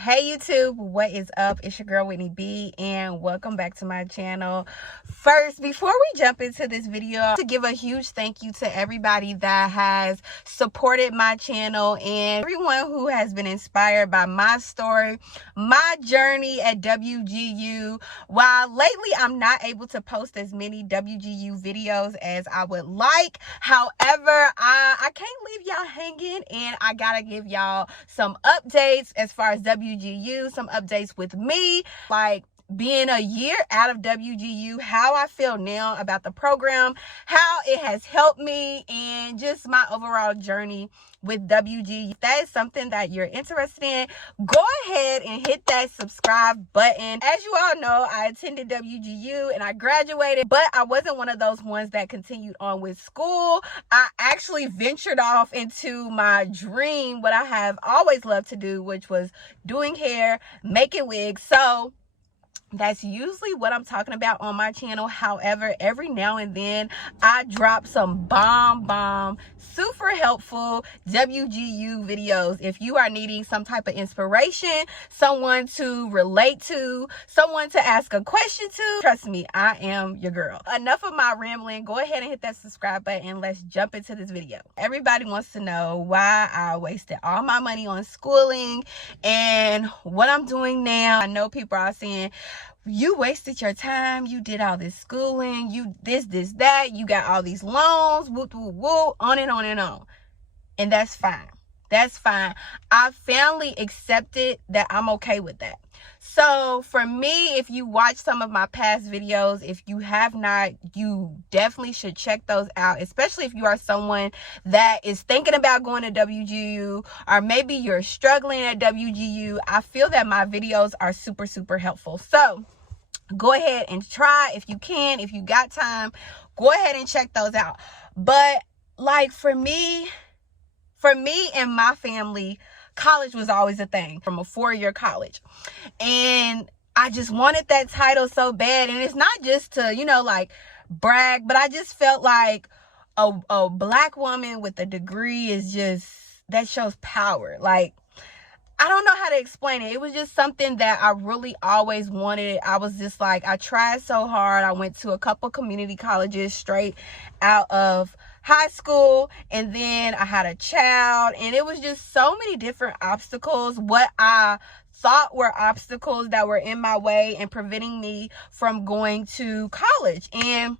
Hey YouTube, what is up? It's your girl Whitney B and welcome back to my channel. First, before we jump into this video, to give a huge thank you to everybody that has supported my channel and everyone who has been inspired by my story, my journey at WGU. While lately I'm not able to post as many WGU videos as I would like, however, I can't leave y'all hanging and I gotta give y'all some updates as far as WGU, some updates with me, like being a year out of WGU, how I feel now about the program, how it has helped me, and just my overall journey with WGU. If that is something that you're interested in, go ahead and hit that subscribe button. As you all know, I attended WGU and I graduated, but I wasn't one of those ones that continued on with school. I actually ventured off into my dream, what I have always loved to do, which was doing hair, making wigs. So that's usually what I'm talking about on my channel. However, every now and then I drop some bomb, super helpful WGU videos. If you are needing some type of inspiration, someone to relate to, someone to ask a question to, trust me, I am your girl. Enough of my rambling. Go ahead and hit that subscribe button and let's jump into this video. Everybody wants to know why I wasted all my money on schooling and what I'm doing now. I know people are saying, you wasted your time, you did all this schooling, you this, that, you got all these loans, woo, on and on and on. And that's fine. That's fine. I finally accepted that I'm okay with that. So for me, if you watch some of my past videos, if you have not, you definitely should check those out, especially if you are someone that is thinking about going to WGU, or maybe you're struggling at WGU. I feel that my videos are super helpful. So go ahead and try if you can, if you got time, go ahead and check those out. But like for me and my family, college was always a thing, from a 4-year college. And I just wanted that title so bad. And it's not just to, like brag, but I just felt like a black woman with a degree is just, that shows power. Like, I don't know how to explain it. It was just something that I really always wanted. I was just like, I tried so hard. I went to a couple community colleges straight out of high school, and then I had a child, and it was just so many different obstacles. What I thought were obstacles that were in my way and preventing me from going to college. And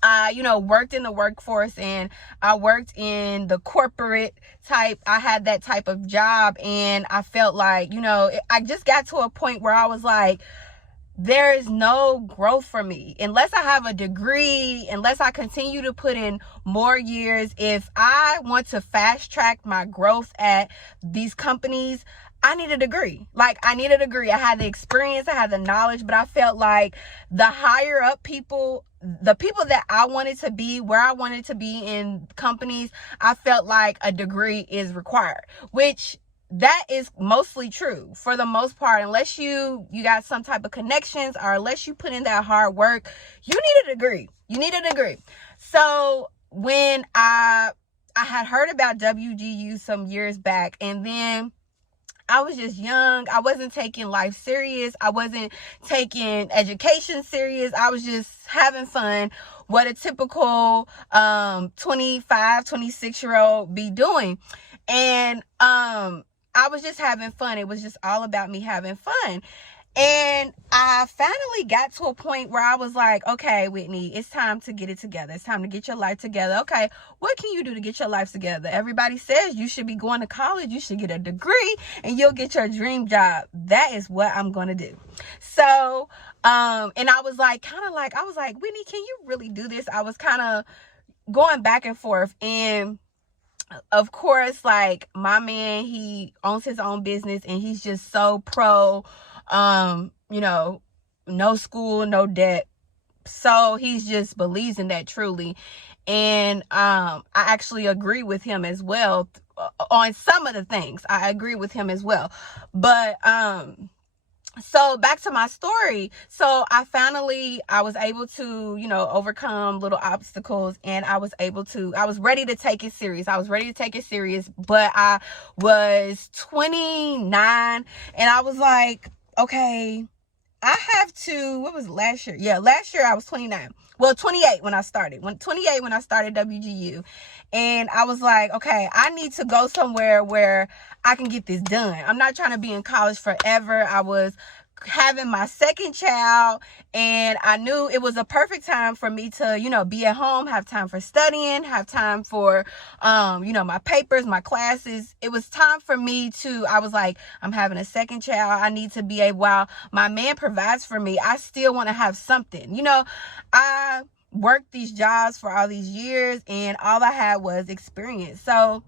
I, worked in the workforce, and I worked in the corporate type. I had that type of job, and I felt like, I just got to a point where I was like, there is no growth for me unless I have a degree, unless I continue to put in more years. If I want to fast track my growth at these companies, I need a degree. I need a degree. I had the experience, I had the knowledge, but I felt like the higher up people, the people that I wanted to be, where I wanted to be in companies, I felt like a degree is required, which that is mostly true for the most part. Unless you got some type of connections, or unless you put in that hard work, you need a degree. You need a degree. So when I had heard about WGU some years back, and then I was just young. I wasn't taking life serious. I wasn't taking education serious. I was just having fun. What a typical 25, 26-year-old be doing. And I was just having fun. It was just all about me having fun. And I finally got to a point where I was like, okay, Whitney, it's time to get it together. It's time to get your life together. Okay, what can you do to get your life together? Everybody says you should be going to college. You should get a degree and you'll get your dream job. That is what I'm going to do. So, and I was like, I was like, Whitney, can you really do this? I was kind of going back and forth. And of course, like, my man, he owns his own business and he's just so pro, no school, no debt. So he just believes in that truly. And I actually agree with him as well on some of the things. I agree with him as well. But So back to my story. So I was able to, overcome little obstacles, and I was ready to take it serious. But I was 29, and I was like, okay, I have to, what was it, last year? Yeah, last year I was 29. Well, 28 when I started. 28 when I started WGU. And I was like, okay, I need to go somewhere where I can get this done. I'm not trying to be in college forever. I was having my second child, and I knew it was a perfect time for me to, be at home, have time for studying, have time for, my papers, my classes. It was time for me I was like, I'm having a second child. I need to be able, while my man provides for me, I still want to have something. I worked these jobs for all these years, and all I had was experience. So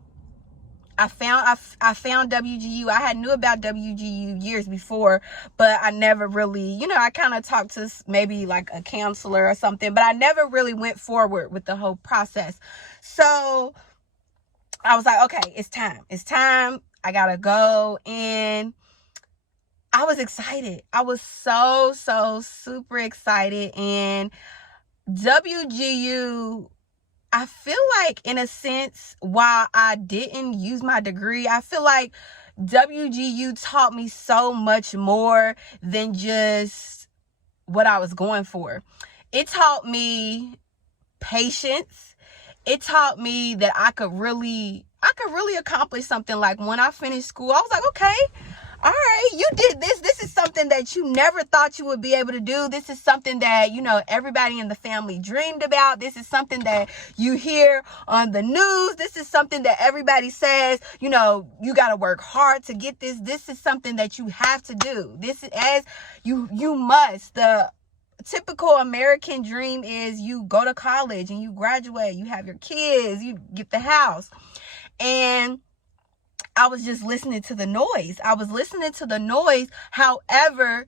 I found WGU. I had knew about WGU years before, but I never really, I kind of talked to maybe like a counselor or something, but I never really went forward with the whole process. So I was like, okay, it's time. I gotta go. And I was excited. I was so super excited. And WGU, I feel like, in a sense, while I didn't use my degree, I feel like WGU taught me so much more than just what I was going for. It taught me patience. It taught me that I could really accomplish something. Like, when I finished school, I was like, okay, all right, you did this. This is something that you never thought you would be able to do. This is something that, everybody in the family dreamed about. This is something that you hear on the news. This is something that everybody says, you got to work hard to get this. This is something that you have to do. This is, as you must. The typical American dream is you go to college and you graduate, you have your kids, you get the house. And I was just listening to the noise. However,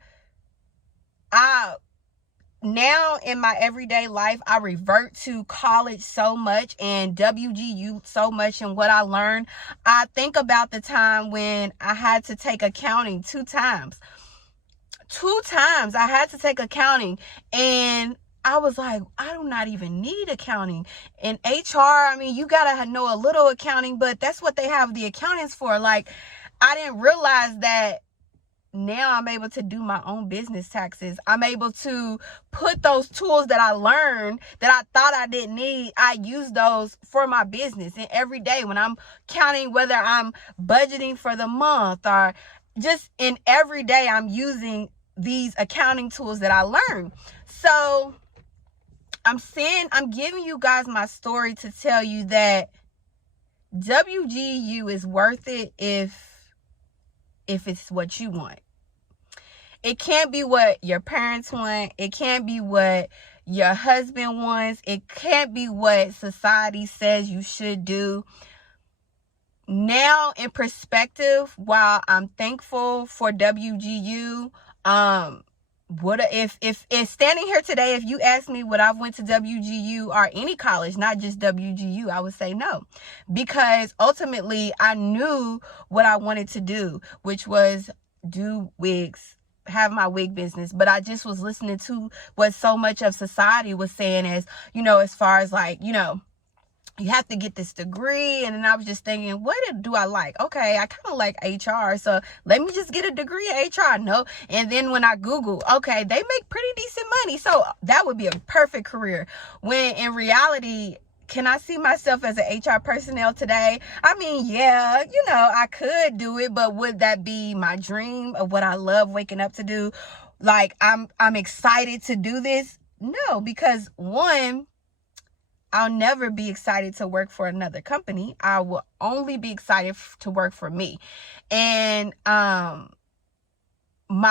now in my everyday life, I revert to college so much and WGU so much, and what I learned. I think about the time when I had to take accounting 2 times. 2 times I had to take accounting, and I was like, I do not even need accounting. In HR, I mean, you gotta know a little accounting, but that's what they have the accountants for. Like, I didn't realize that now I'm able to do my own business taxes. I'm able to put those tools that I learned that I thought I didn't need. I use those for my business. And every day when I'm counting, whether I'm budgeting for the month or just in every day, I'm using these accounting tools that I learned. So I'm giving you guys my story to tell you that WGU is worth it if it's what you want. It can't be what your parents want. It can't be what your husband wants. It can't be what society says you should do. Now, in perspective, while I'm thankful for WGU, if standing here today, if you ask me would I went to WGU or any college, not just WGU, I would say no, because ultimately I knew what I wanted to do, which was do wigs, have my wig business. But I just was listening to what so much of society was saying, as far as like, you have to get this degree. And then I was just thinking, what do I like? Okay, I kind of like HR, so let me just get a degree in HR. No. And then when I Google, okay, they make pretty decent money, so that would be a perfect career. When in reality, can I see myself as an HR personnel today? I mean, yeah, I could do it, but would that be my dream of what I love waking up to do? Like, I'm excited to do this? No, because one, I'll never be excited to work for another company. I will only be excited to work for me. And my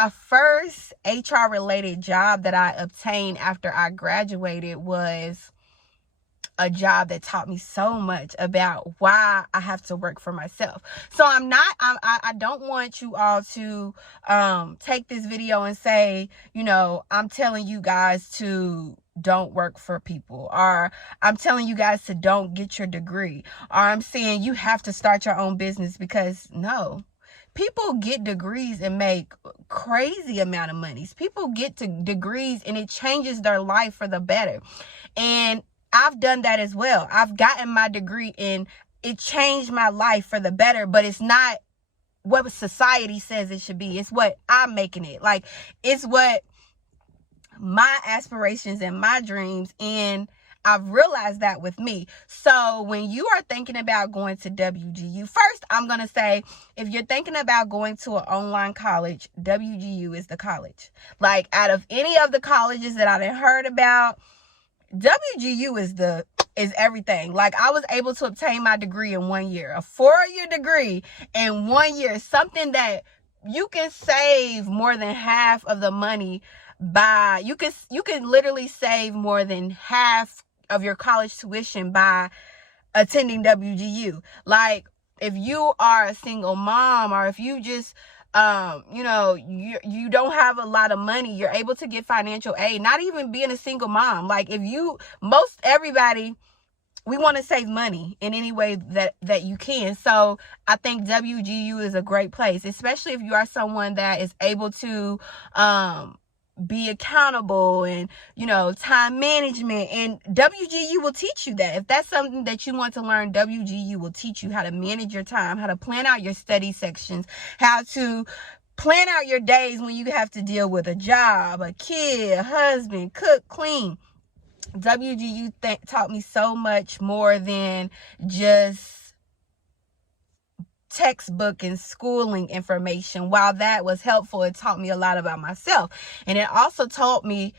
first HR related job that I obtained after I graduated was a job that taught me so much about why I have to work for myself. So I don't want you all to take this video and say, I'm telling you guys to don't work for people, or I'm telling you guys to don't get your degree, or I'm saying you have to start your own business, because no. people get degrees and make crazy amount of money. People get to degrees and it changes their life for the better. And I've done that as well. I've gotten my degree and it changed my life for the better, but it's not what society says it should be. It's what I'm making it. Like, it's what my aspirations and my dreams, and I've realized that with me. So when you are thinking about going to WGU, first I'm going to say, if you're thinking about going to an online college, WGU is the college. Like, out of any of the colleges that I've heard about, WGU is everything. Like, I was able to obtain my degree in 1 year, a 4-year degree in 1 year, something that you can save more than half of the money by. You can literally save more than half of your college tuition by attending WGU. Like, if you are a single mom, or if you just you don't have a lot of money, you're able to get financial aid. Not even being a single mom. Like, everybody, we want to save money in any way that you can. So I think WGU is a great place, especially if you are someone that is able to be accountable and, time management. And WGU will teach you that. If that's something that you want to learn, WGU will teach you how to manage your time, how to plan out your study sections, how to plan out your days when you have to deal with a job, a kid, a husband, cook, clean. WGU taught me so much more than just textbook and schooling information. While that was helpful, it taught me a lot about myself. And it also taught me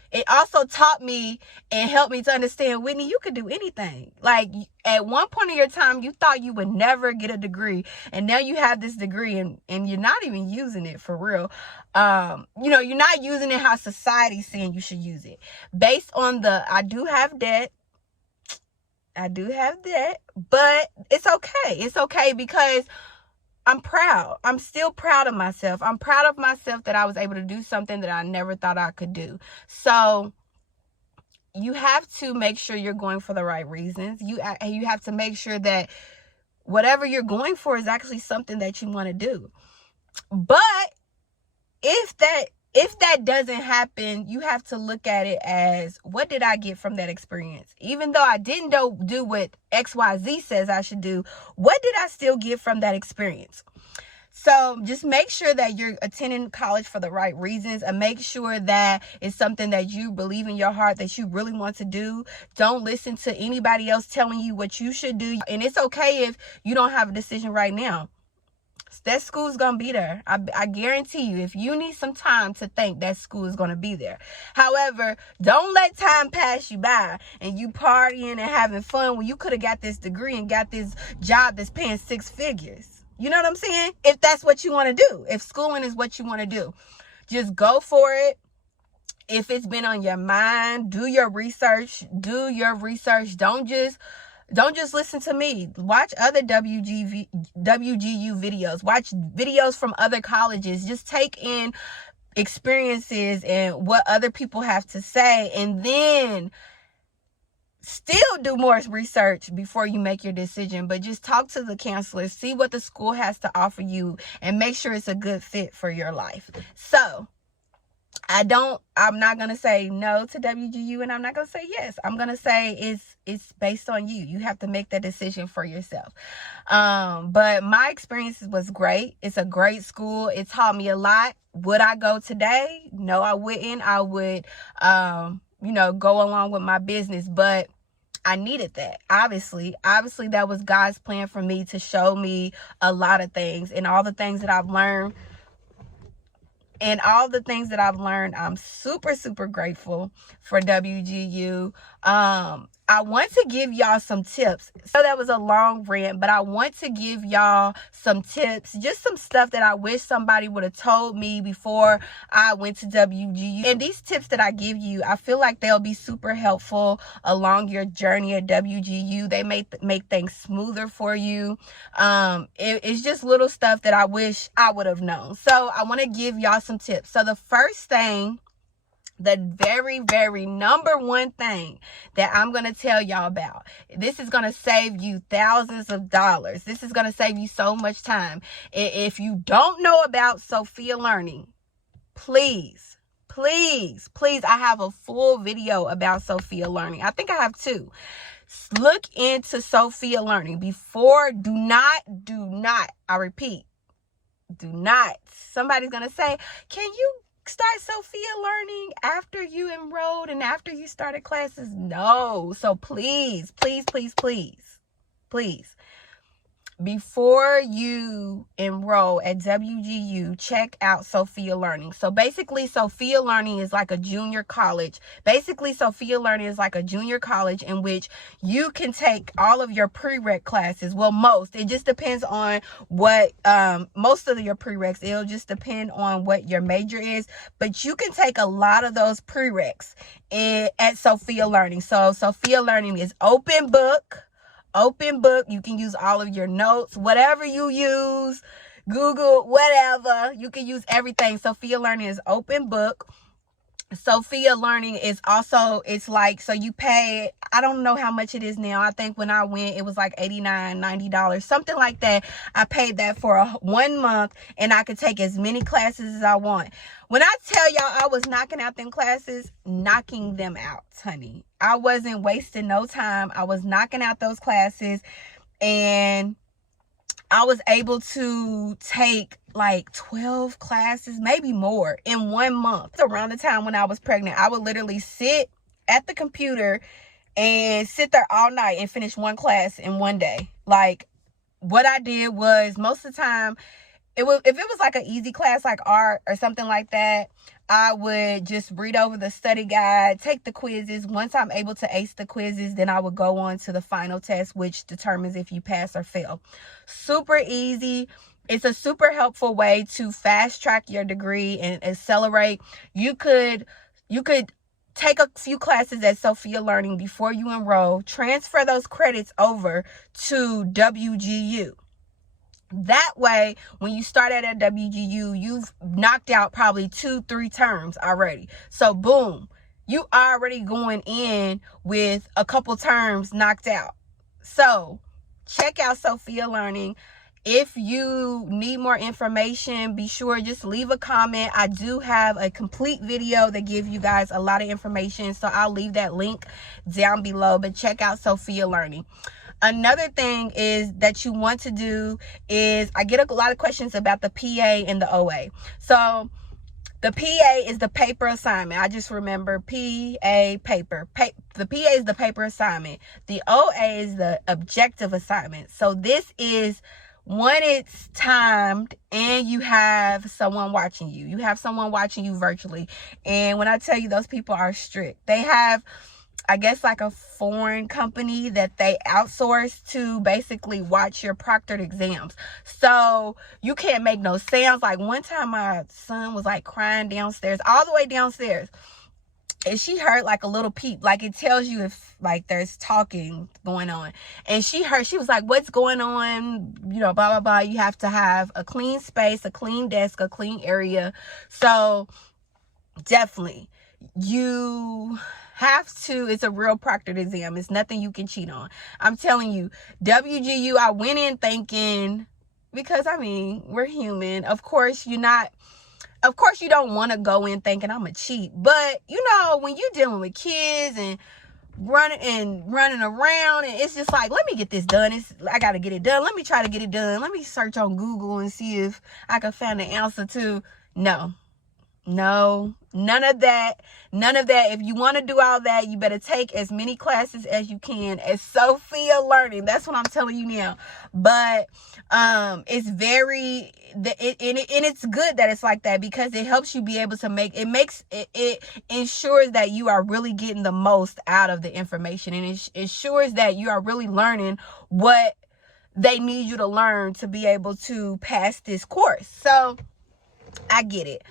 and helped me to understand, Whitney, you could do anything. Like, at one point in your time, you thought you would never get a degree, and now you have this degree and you're not even using it for real. You're not using it how society's saying you should use it. Based on I do have debt, but it's okay. It's okay because I'm proud. I'm still proud of myself. I'm proud of myself that I was able to do something that I never thought I could do. So you have to make sure you're going for the right reasons. You have to make sure that whatever you're going for is actually something that you want to do. But if that doesn't happen, you have to look at it as, what did I get from that experience? Even though I didn't do what XYZ says I should do, what did I still get from that experience? So just make sure that you're attending college for the right reasons, and make sure that it's something that you believe in your heart that you really want to do. Don't listen to anybody else telling you what you should do. And it's okay if you don't have a decision right now. That school's gonna be there. I guarantee you, if you need some time to think, that school is gonna be there. However, don't let time pass you by and you partying and having fun when you could have got this degree and got this job that's paying 6 figures. You know what I'm saying? If that's what you want to do, if schooling is what you want to do, just go for it. If it's been on your mind, do your research. Don't just listen to me. Watch other WGU videos. Watch videos from other colleges. Just take in experiences and what other people have to say, and then still do more research before you make your decision. But just talk to the counselors, see what the school has to offer you, and make sure it's a good fit for your life. So I'm not going to say no to WGU, and I'm not going to say yes. I'm going to say it's based on you. You have to make that decision for yourself. But my experience was great. It's a great school. It taught me a lot. Would I go today? No, I wouldn't. I would, go along with my business, but I needed that. Obviously that was God's plan for me, to show me a lot of things, and all the things that I've learned. I'm super, super grateful for WGU. I want to give y'all some tips. So that was a long rant, but I want to give y'all some tips, just some stuff that I wish somebody would have told me before I went to WGU. And these tips that I give you, I feel like they'll be super helpful along your journey at WGU. They make things smoother for you. It's just little stuff that I wish I would have known. So I want to give y'all some tips. So the first thing The very number one thing that I'm going to tell y'all about, this is going to save you thousands of dollars. This is going to save you so much time. If you don't know about Sophia Learning, please, I have a full video about Sophia Learning. I think I have two. Look into Sophia Learning before. Do not, I repeat, do not. Somebody's going to say, can you start Sophia Learning after you enrolled and after you started classes? No. So please, before you enroll at WGU, check out Sophia Learning. So basically, Sophia Learning is like a junior college. Sophia Learning is like a junior college in which you can take all of your prereq classes. Well, most. It just depends on what, most of your prereqs. It'll just depend on what your major is. But you can take a lot of those prereqs at Sophia Learning. So Sophia Learning is open book. You can use all of your notes, whatever you use, Google, whatever. You can use everything. Sophia Learning is open book. Sophia Learning is also, it's like, so you pay, I don't know how much it is now. I think when I went, it was like $89, $90, something like that. I paid that for 1 month and I could take as many classes as I want. When I tell y'all I was knocking out them classes, knocking them out, honey. I wasn't wasting no time. I was knocking out those classes and I was able to take like 12 classes, maybe more, in 1 month. Around the time when I was pregnant, I would literally sit at the computer and sit there all night and finish one class in one day. Like, what I did was, most of the time, if it was like an easy class like art or something like that, I would just read over the study guide, take the quizzes. Once I'm able to ace the quizzes, then I would go on to the final test, which determines if you pass or fail. Super easy. It's a super helpful way to fast track your degree and accelerate. You could take a few classes at Sophia Learning before you enroll, transfer those credits over to WGU. That way, when you start at a WGU, you've knocked out probably 2-3 terms already. So boom, you already going in with a couple terms knocked out. So check out Sophia Learning. If you need more information, be sure just leave a comment. I do have a complete video that gives you guys a lot of information, so I'll leave that link down below. But check out Sophia Learning. Another thing is that you want to do is, I get a lot of questions about the PA and the OA. So the PA is the paper assignment. I just remember PA paper. The PA is the paper assignment. The OA is the objective assignment. So this is when it's timed and you have someone watching you. You have someone watching you virtually. And when I tell you, those people are strict. They have, I guess, like a foreign company that they outsource to basically watch your proctored exams. So you can't make no sounds. Like one time my son was like crying downstairs, all the way downstairs. And she heard like a little peep, like it tells you if like there's talking going on. And she was like, what's going on? You know, blah, blah, blah. You have to have a clean space, a clean desk, a clean area. So definitely you have to, it's a real proctored exam. It's nothing you can cheat on. I'm telling you, WGU, I went in thinking, because I mean, we're human. Of course, you don't want to go in thinking I'm a cheat. But you know, when you're dealing with kids and running around, and it's just like, let me get this done. I got to get it done. Let me try to get it done. Let me search on Google and see if I can find the answer to. No, none of that. If you want to do all that, you better take as many classes as you can at Sophia Learning. That's what I'm telling you now. But it's it's good that it's like that, because it helps you be able to it ensures that you are really getting the most out of the information, and it ensures that you are really learning what they need you to learn to be able to pass this course. So I get it.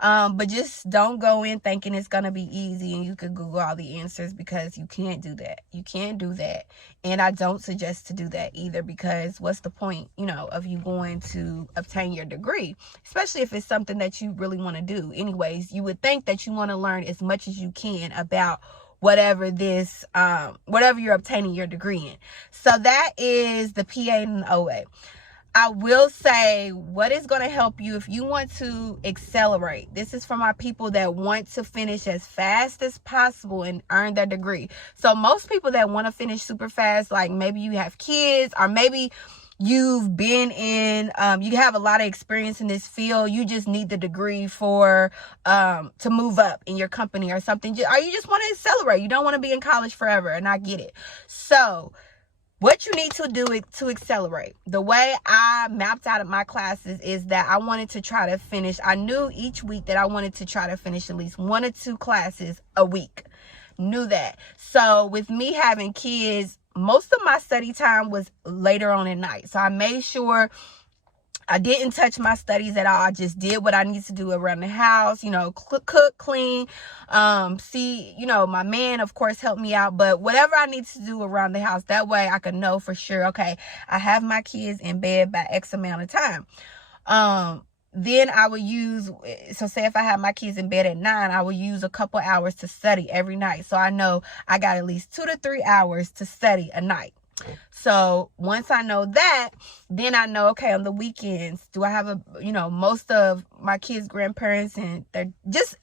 But just don't go in thinking it's going to be easy and you could Google all the answers, because you can't do that. You can't do that. And I don't suggest to do that either, because what's the point, of you going to obtain your degree, especially if it's something that you really want to do. Anyways, you would think that you want to learn as much as you can about whatever you're obtaining your degree in. So that is the PA and the OA. I will say what is going to help you if you want to accelerate. This is for my people that want to finish as fast as possible and earn their degree. So most people that want to finish super fast, like maybe you have kids, or maybe you've been in, you have a lot of experience in this field. You just need the degree for, to move up in your company or something. Or you just want to accelerate. You don't want to be in college forever. And I get it. So what you need to do to accelerate, the way I mapped out of my classes is that I wanted to try to finish. I knew each week that I wanted to try to finish at least 1 or 2 classes a week. Knew that. So with me having kids, most of my study time was later on at night. So I made sure I didn't touch my studies at all. I just did what I need to do around the house, cook, clean, my man, of course, helped me out, but whatever I need to do around the house, that way I can know for sure, okay, I have my kids in bed by X amount of time. Then I would use, so say if I have my kids in bed at 9, I would use a couple hours to study every night. So I know I got at least 2 to 3 hours to study a night. So once I know that, then I know, okay, on the weekends, do I have most of my kids' grandparents, and they're just,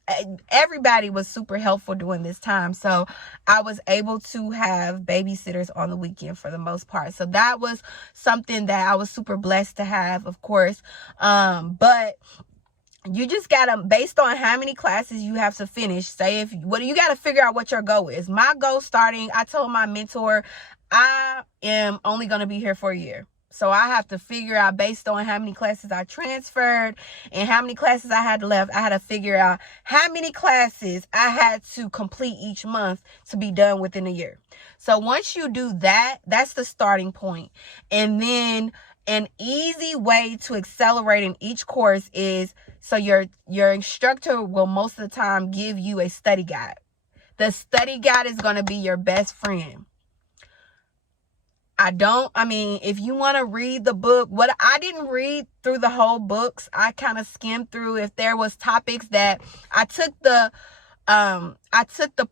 everybody was super helpful during this time. So I was able to have babysitters on the weekend for the most part. So that was something that I was super blessed to have, of course. But you just gotta, based on how many classes you have to finish, you gotta figure out what your goal is. My goal starting, I told my mentor, I am only going to be here for a year. So I have to figure out, based on how many classes I transferred and how many classes I had left, I had to figure out how many classes I had to complete each month to be done within a year. So once you do that, that's the starting point. And then an easy way to accelerate in each course is, so your instructor will most of the time give you a study guide. The study guide is going to be your best friend. If you want to read the book, I didn't read through the whole books. I kind of skimmed through. If there was topics that I took the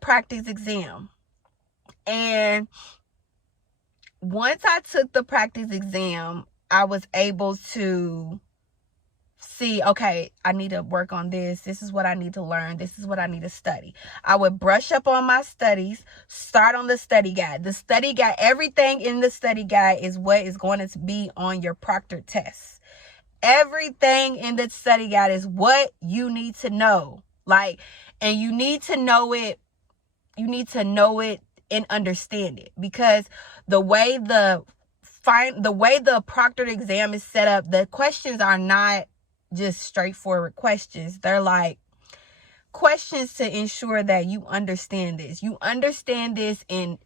practice exam. And once I took the practice exam, I was able to see, okay, I need to work on this. This is what I need to learn. This is what I need to study. I would brush up on my studies, start on the study guide. The study guide, everything in the study guide is what is going to be on your proctored tests. Everything in the study guide is what you need to know. And you need to know it. You need to know it and understand it, because the way the proctored exam is set up, the questions are not just straightforward questions. They're like questions to ensure that you understand this. You understand this in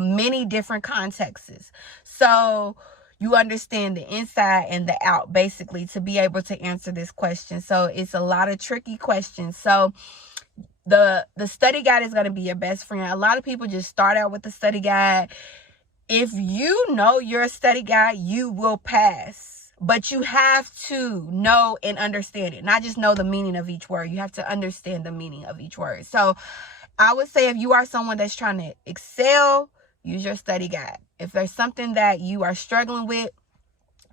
many different contexts. So you understand the inside and the out, basically, to be able to answer this question. So it's a lot of tricky questions. So the study guide is going to be your best friend. A lot of people just start out with the study guide. If you know your study guide, you will pass. But you have to know and understand it. Not just know the meaning of each word. You have to understand the meaning of each word. So I would say, if you are someone that's trying to excel, use your study guide. If there's something that you are struggling with,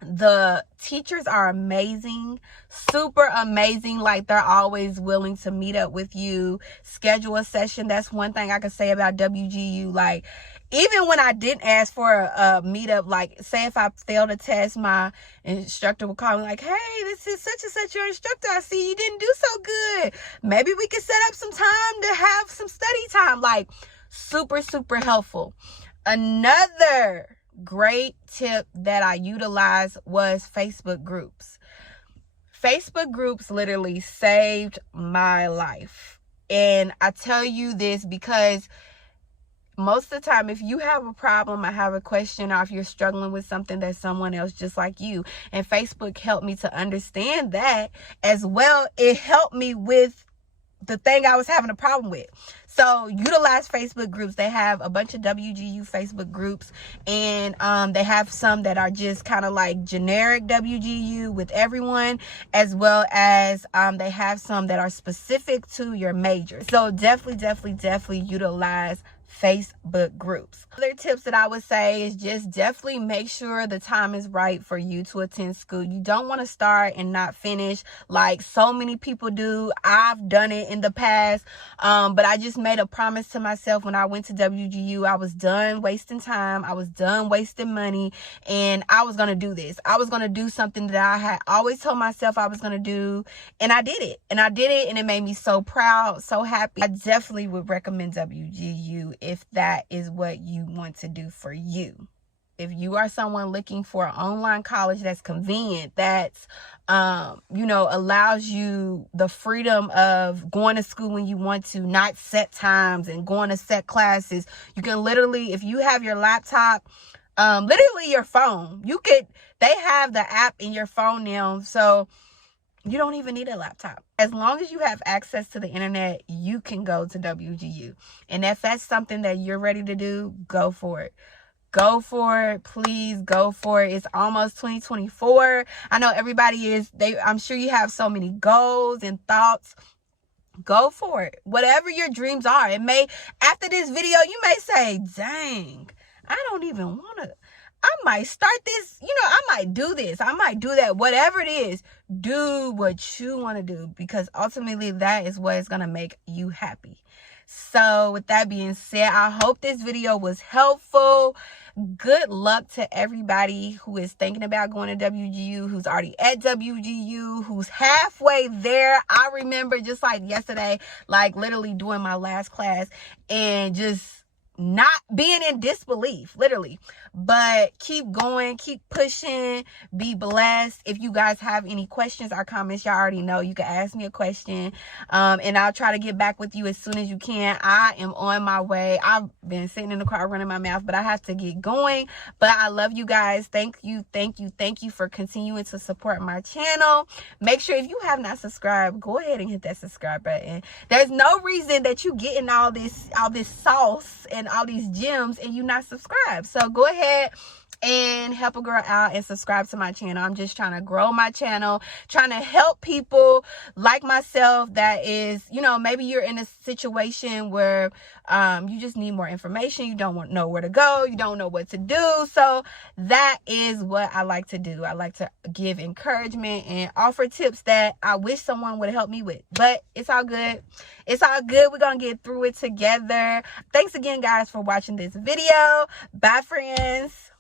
the teachers are amazing, super amazing. Like, they're always willing to meet up with you, schedule a session. That's one thing I could say about WGU. Like, even when I didn't ask for a meetup, like, say if I failed a test, my instructor would call me like, hey, this is such and such your instructor. I see you didn't do so good. Maybe we could set up some time to have some study time. Like, super, super helpful. Another great tip that I utilized was Facebook groups. Facebook groups literally saved my life. And I tell you this because most of the time, if you have a problem, I have a question, or if you're struggling with something, that's someone else just like you. And Facebook helped me to understand that as well. It helped me with the thing I was having a problem with. So utilize Facebook groups. They have a bunch of WGU Facebook groups, and they have some that are just kind of like generic WGU with everyone, as well as they have some that are specific to your major. So definitely utilize Facebook groups. Other tips that I would say is just definitely make sure the time is right for you to attend school. You don't want to start and not finish like so many people do. I've done it in the past, but I just made a promise to myself when I went to WGU. I was done wasting time. I was done wasting money, and I was going to do this. I was going to do something that I had always told myself I was going to do, and I did it. And it made me so proud, so happy. I definitely would recommend WGU if that is what you want to do for you. If you are someone looking for an online college that's convenient, that's allows you the freedom of going to school when you want to, not set times and going to set classes. You can literally, if you have your laptop, literally your phone, they have the app in your phone now, so you don't even need a laptop. As long as you have access to the internet, you can go to WGU. And if that's something that you're ready to do, go for it. Go for it. Please go for it. It's almost 2024. I know everybody I'm sure you have so many goals and thoughts. Go for it. Whatever your dreams are. After this video, you may say, dang, I don't even want to. I might start this, I might do this, I might do that. Whatever it is, do what you want to do, because ultimately that is what is going to make you happy. So with that being said, I hope this video was helpful. Good luck to everybody who is thinking about going to WGU, who's already at WGU, who's halfway there. I remember just like yesterday, like literally doing my last class and just not being in disbelief, literally. But keep going, keep pushing, be blessed. If you guys have any questions or comments, y'all already know you can ask me a question, and I'll try to get back with you as soon as you can. I am on my way. I've been sitting in the car running my mouth, but I have to get going. But I love you guys. Thank you for continuing to support my channel. Make sure, if you have not subscribed, go ahead and hit that subscribe button. There's no reason that you getting all this sauce and all these gems and you not subscribed. So go ahead and help a girl out and subscribe to my channel. I'm just trying to grow my channel, trying to help people like myself that is, maybe you're in a situation where you just need more information. You don't know where to go. You don't know what to do. So that is what I like to do. I like to give encouragement and offer tips that I wish someone would help me with. But it's all good. It's all good. We're going to get through it together. Thanks again, guys, for watching this video. Bye, friends.